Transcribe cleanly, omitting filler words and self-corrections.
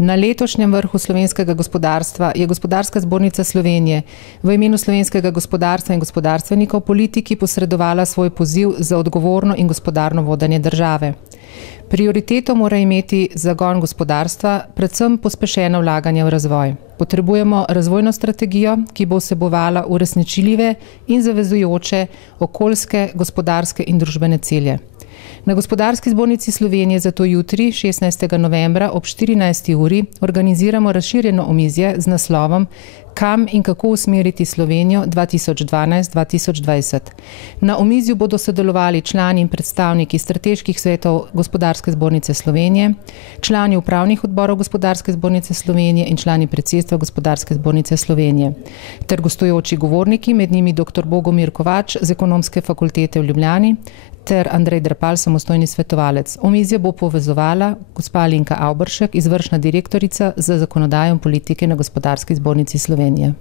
Na letošnjem vrhu slovenskega gospodarstva je Gospodarska zbornica Slovenije v imenu slovenskega gospodarstva in gospodarstvenikov politiki posredovala svoj poziv za odgovorno in gospodarno vodenje države. Prioriteto mora imeti zagon gospodarstva, predvsem pospešeno vlaganje v razvoj. Potrebujemo razvojno strategijo, ki bo vsebovala uresničljive in zavezujoče okoljske, gospodarske in družbene cilje. Na Gospodarski zbornici Slovenije zato jutri, 16. novembra ob 14. uri, organiziramo razširjeno omizje z naslovom Kam in kako usmeriti Slovenijo 2012-2020. Na omizju bodo sodelovali člani in predstavniki strateških svetov Gospodarske zbornice Slovenije, člani upravnih odborov Gospodarske zbornice Slovenije in člani predsedstva Gospodarske zbornice Slovenije, ter gostujoči govorniki, med njimi dr. Bogomir Kovač z Ekonomske fakultete v Ljubljani ter Andrej Drapal, samostojni svetovalec. Omizje bo povezovala gospa Alenka Avberšek, izvršna direktorica za zakonodajo in politike na Gospodarski zbornici Slovenije.